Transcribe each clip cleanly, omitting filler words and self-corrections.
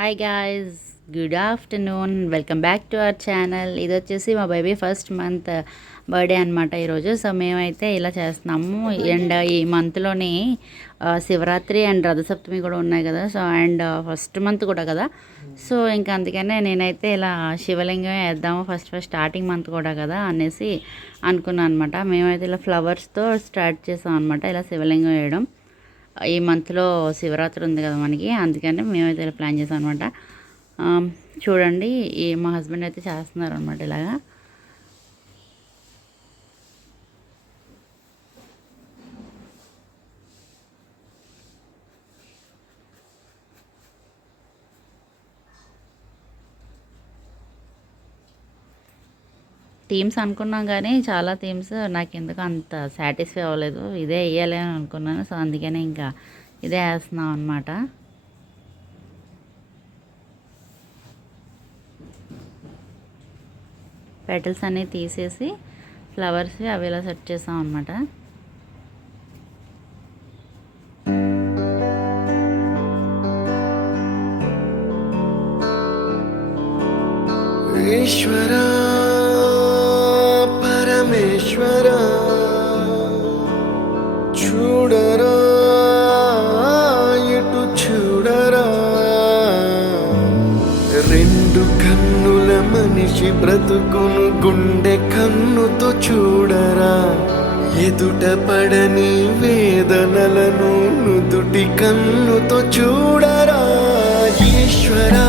Hi guys, good afternoon. Welcome back to our channel. ఇది వచ్చేసి మా బేబీ ఫస్ట్ మంత్ బర్త్డే అనమాట ఈరోజు. సో మేమైతే ఇలా చేస్తున్నాము. అండ్ ఈ మంత్లోనే శివరాత్రి అండ్ రథసప్తమి కూడా ఉన్నాయి కదా. సో అండ్ ఫస్ట్ మంత్ కూడా కదా. సో ఇంకా అందుకనే నేనైతే ఇలా శివలింగం వేద్దాము ఫస్ట్ స్టార్టింగ్ మంత్ కూడా కదా అనేసి అనుకున్నాను అనమాట. మేమైతే ఇలా ఫ్లవర్స్తో స్టార్ట్ చేసాం అనమాట, ఇలా శివలింగం వేయడం. ఈ మంత్లో శివరాత్రి ఉంది కదా మనకి, అందుకని మేమైతే ఇలా ప్లాన్ చేసాం అనమాట. చూడండి, మా హస్బెండ్ అయితే చేస్తున్నారు అనమాట ఇలాగా. థీమ్స్ అనుకున్నాం కానీ చాలా థీమ్స్ నాకు ఎందుకు అంత సాటిస్ఫై అవ్వలేదు. ఇదే వేయాలి అని అనుకున్నాను. సో అందుకనే ఇంకా ఇదే వేస్తున్నాం అనమాట. పెటల్స్ అన్నీ తీసేసి ఫ్లవర్స్ అవి ఇలా సెట్ చేసాం అనమాట. ఈశ్వరా పరమేశ్వరా చూడరా ఇటు చూడరా, రెండు కన్నుల మనిషి బ్రతుకును గుండె కన్నుతో చూడరా, ఎదుట పడని వేదనలను నుదుటి కన్నుతో చూడరా. ఈశ్వరా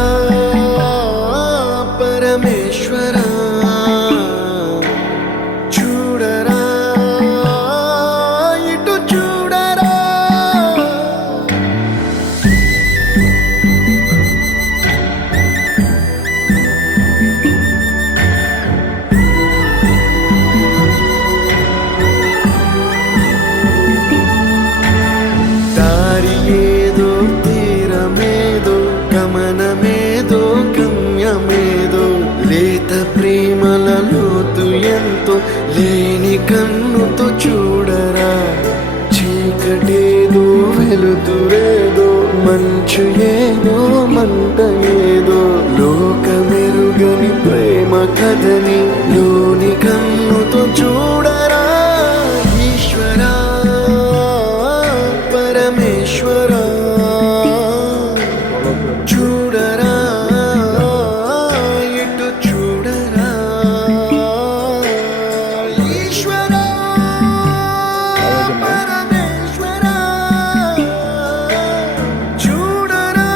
పరమేశ్వరా చూడరా ఇటు చూడరా. దారి ఏదో తీరమేదో గమనమేదో గమ్యమేదో, లేత ప్రేమల లోతు ఎంతో లేని కన్నుతో చూడరా. చీకటేదో వెలుతురేదో, మంచు ఏదో మంట ఏదో, లోకమెరుగని ప్రేమ కథని లోని కన్నుతో చూడరా. ఈశ్వరా పరమేశ్వరా చూడరా ఇటు చూడరా. ఈశ్వరా పరమేశ్వరా చూడరా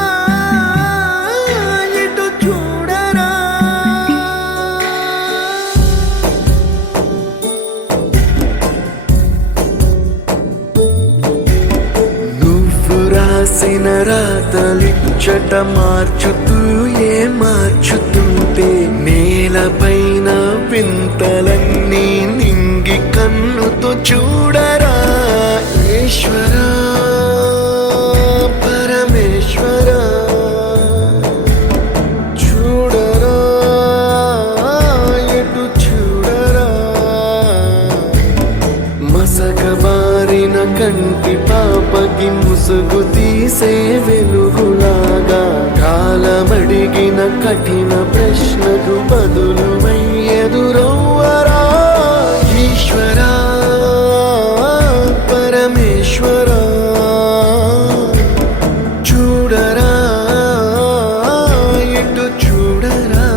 ఇటు చూడరా. నువ్వు రాసిన రాతలిచ్చట మార్చుతూ మార్చుతుంటే, నేలపైన వింతలన్నీ నింగి కన్నుతో చూడరా. ఈశ్వరా పరమేశ్వరా చూడరా ఎటు చూడరా. మసకబారిన కంటి పాపకి ముసుగు తీసే వెలుగులాగా, కాలమడిగిన కఠిన ప్రశ్నకు బదులు ఎదురవ్వరా. ఈశ్వరా పరమేశ్వరా చూడరా ఇటు చూడరా.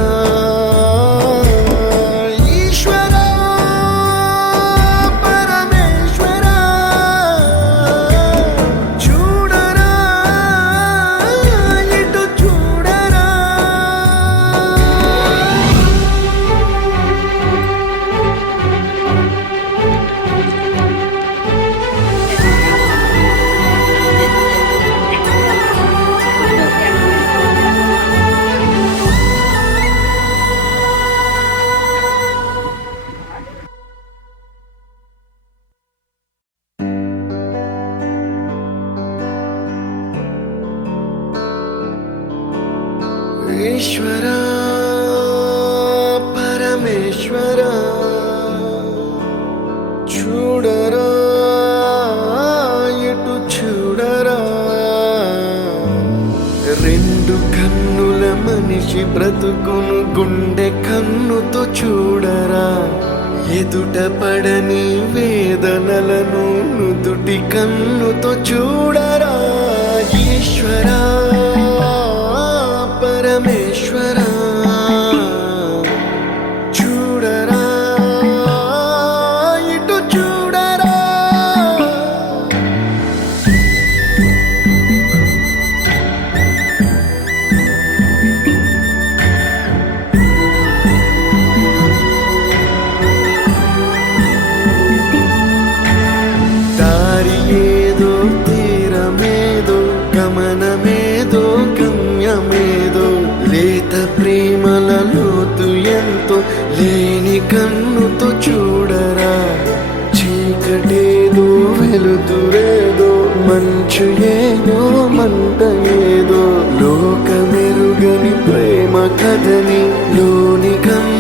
ఈశ్వరా పరమేశ్వరా చూడరా ఇటు చూడరా. ఈశ్వరా పరమేశ్వరా చూడరా ఇటు చూడరా, రెండు కన్ను మనిషి బ్రతుకును గుండె కన్నుతో చూడరా, ఎదుట పడని వేదనలను నుదుటి కన్నుతో చూడరా. ఈశ్వరా పరమేశ్వరా చూడరా, ఇటు చూడరా. దారి ఏదో తీరమేదో గమనమేదో గమ్యమేదో, లేత ప్రేమల లోతు ఎంతో లేని కన్నుతో చూడరా. చీకటేదో వెలుతురేదో మంచు ఏదో మంట ఏదో, లోకమెరుగని ప్రేమ కథని లోని కన్ను